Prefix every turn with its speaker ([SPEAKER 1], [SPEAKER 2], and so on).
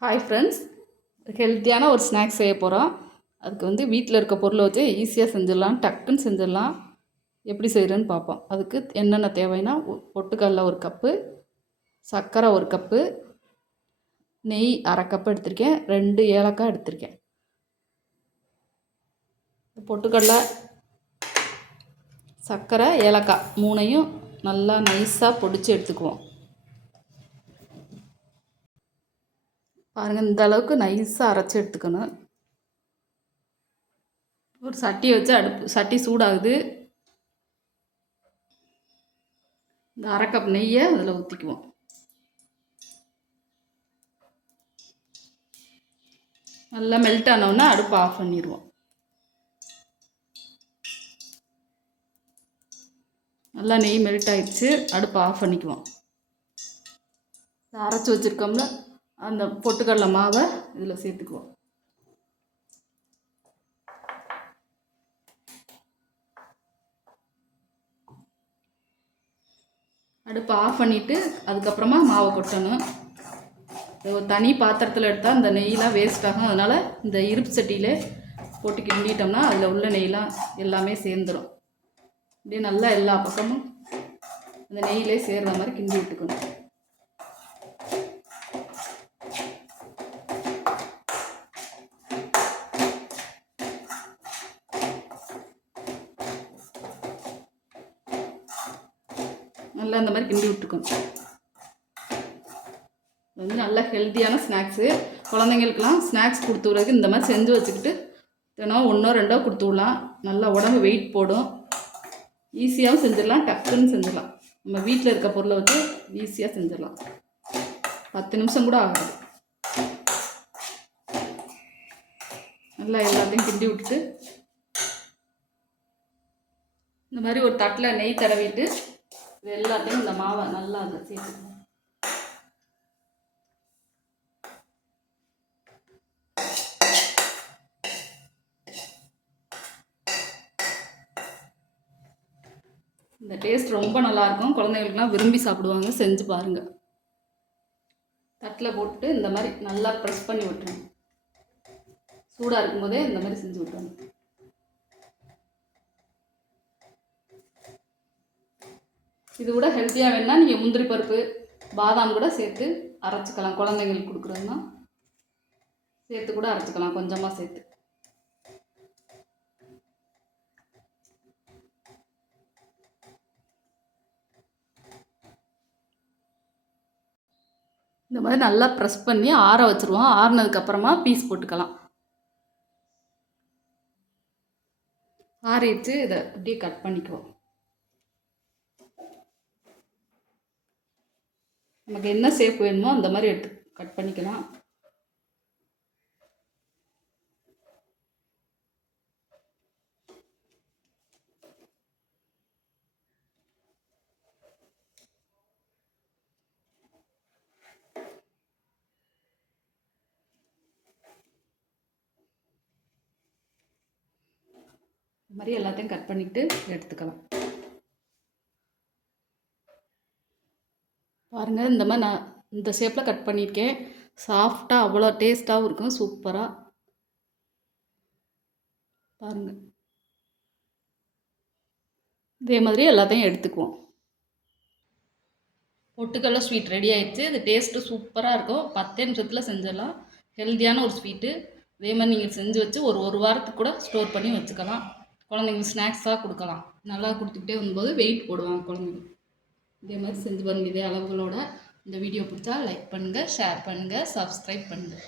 [SPEAKER 1] Hi friends ஹெல்த்தியான ஒரு snacks செய்ய போகிறோம் அதுக்கு வந்து வீட்டில் இருக்க பொருளை வச்சு ஈஸியாக செஞ்சிடலாம். டக்குன்னு செஞ்சிடலாம். எப்படி செய்கிறேன்னு பார்ப்போம். அதுக்கு என்னென்ன தேவைன்னா ஒ- பொட்டுக்கடல ஒரு கப்பு சர்க்கரை ஒரு கப்பு நெய் அரை கப்பு எடுத்திருக்கேன். ரெண்டு ஏலக்காய் எடுத்திருக்கேன். பொட்டுக்கடலை சர்க்கரை ஏலக்காய் மூணையும் நல்லா நைஸாக பொடிச்சு எடுத்துக்குவோம். பாருங்கள் இந்த அளவுக்கு நைஸாக அரைச்சி எடுத்துக்கணும். ஒரு சட்டி வச்சு அடுப்பு சட்டி சூடாகுது. இந்த அரை கப் நெய்யை அதில் ஊற்றிக்குவோம் நல்லா மெல்ட் ஆனோன்னா அடுப்பு ஆஃப் பண்ணிடுவோம். நல்லா நெய் மெல்ட் ஆகிடுச்சு அடுப்பு ஆஃப் பண்ணிக்குவோம். அரைச்சி வச்சுருக்கோம்ல அந்த பொட்டுக்கடலை மாவை இதில் சேர்த்துக்குவோம். அடுப்பை ஆஃப் பண்ணிவிட்டு அதுக்கப்புறமா மாவை கொட்டணும். ஒரு தனி பாத்திரத்தில் எடுத்தால் அந்த நெய்லாம் வேஸ்ட் ஆகும். அதனால் இந்த இருப்பு சட்டியில் போட்டு கிண்டிட்டோம்னா அதில் உள்ள நெய்லாம் எல்லாமே சேர்ந்துடும் அப்படியே நல்லா எல்லா பக்கமும் அந்த நெய்யிலே சேர்ற மாதிரி கிண்டி விட்டுக்கணும். நல்லா இந்த மாதிரி கிண்டி விட்டுக்கணும் வந்து நல்லா ஹெல்த்தியான ஸ்நாக்ஸு. குழந்தைங்களுக்குலாம் ஸ்நாக்ஸ் கொடுத்து இந்த மாதிரி செஞ்சு வச்சுக்கிட்டு தினம் ஒன்றோ ரெண்டோ கொடுத்து விடலாம். நல்லா உடம்பு வெயிட் போடும். ஈஸியாகவும் செஞ்சிடலாம் டக்குன்னு செஞ்சிடலாம். நம்ம வீட்டில் இருக்க பொருளை வச்சு ஈஸியாக செஞ்சிடலாம். பத்து நிமிஷம் கூட ஆகாது. நல்லா எல்லாத்தையும் கிண்டி விட்டுட்டு இந்த மாதிரி ஒரு தட்டில் நெய் தடவிட்டு இது எல்லாத்தையும் இந்த மாவை நல்லா அதில் சேர்த்துக்கணும். இந்த டேஸ்ட் ரொம்ப நல்லாயிருக்கும் குழந்தைங்களுக்குலாம் விரும்பி சாப்பிடுவாங்க. செஞ்சு பாருங்கள் தட்டில் போட்டு இந்த மாதிரி நல்லா ப்ரெஸ் பண்ணி விட்டுருங்க. சூடாக இருக்கும்போதே இந்த மாதிரி செஞ்சு விட்டுருங்க. இது கூட ஹெல்த்தியாக வேணும்னா நீங்கள் முந்திரி பருப்பு பாதாம் கூட சேர்த்து அரைச்சிக்கலாம். குழந்தைங்களுக்கு கொடுக்குறதுனா சேர்த்து கூட அரைச்சிக்கலாம். கொஞ்சமாக சேர்த்து. இந்த மாதிரி நல்லா ப்ரெஸ் பண்ணி ஆற வச்சுருவோம். ஆறுனதுக்கப்புறமா பீஸ் போட்டுக்கலாம். ஆறிடுச்சு இதை அப்படியே கட் பண்ணிக்குவோம். நமக்கு என்ன ஷேப் வேணுமோ அந்த மாதிரி எடுத்து கட் பண்ணிக்கலாம். இந்த மாதிரி எல்லாத்தையும் கட் பண்ணிட்டு எடுத்துக்கலாம். பாருங்கள் இந்த மாதிரி நான் இந்த ஷேப்பில் கட் பண்ணியிருக்கேன். சாஃப்டாக அவ்வளோ டேஸ்ட்டாகவும் இருக்கும். சூப்பராக பாருங்கள் இதே மாதிரி எல்லாத்தையும் எடுத்துக்குவோம். பொட்டுக்கடலை ஸ்வீட் ரெடி ஆயிடுச்சு. இது டேஸ்ட்டு சூப்பராக இருக்கும். பத்தே நிமிஷத்தில் செஞ்சிடலாம். ஹெல்த்தியான ஒரு ஸ்வீட்டு இதே மாதிரி நீங்கள் செஞ்சு வச்சு ஒரு ஒரு வாரத்துக்கு கூட ஸ்டோர் பண்ணி வச்சுக்கலாம். குழந்தைங்களுக்கு ஸ்நாக்ஸாக கொடுக்கலாம். நல்லா கொடுத்துக்கிட்டே வரும்போது வெயிட் போடுவாங்க குழந்தைங்க. இதே மாதிரி செஞ்சு பாருங்க இதே அளவுகளோட இந்த வீடியோ பிடிச்சா லைக் பண்ணுங்கள் ஷேர் பண்ணுங்கள் சப்ஸ்கிரைப் பண்ணுங்கள்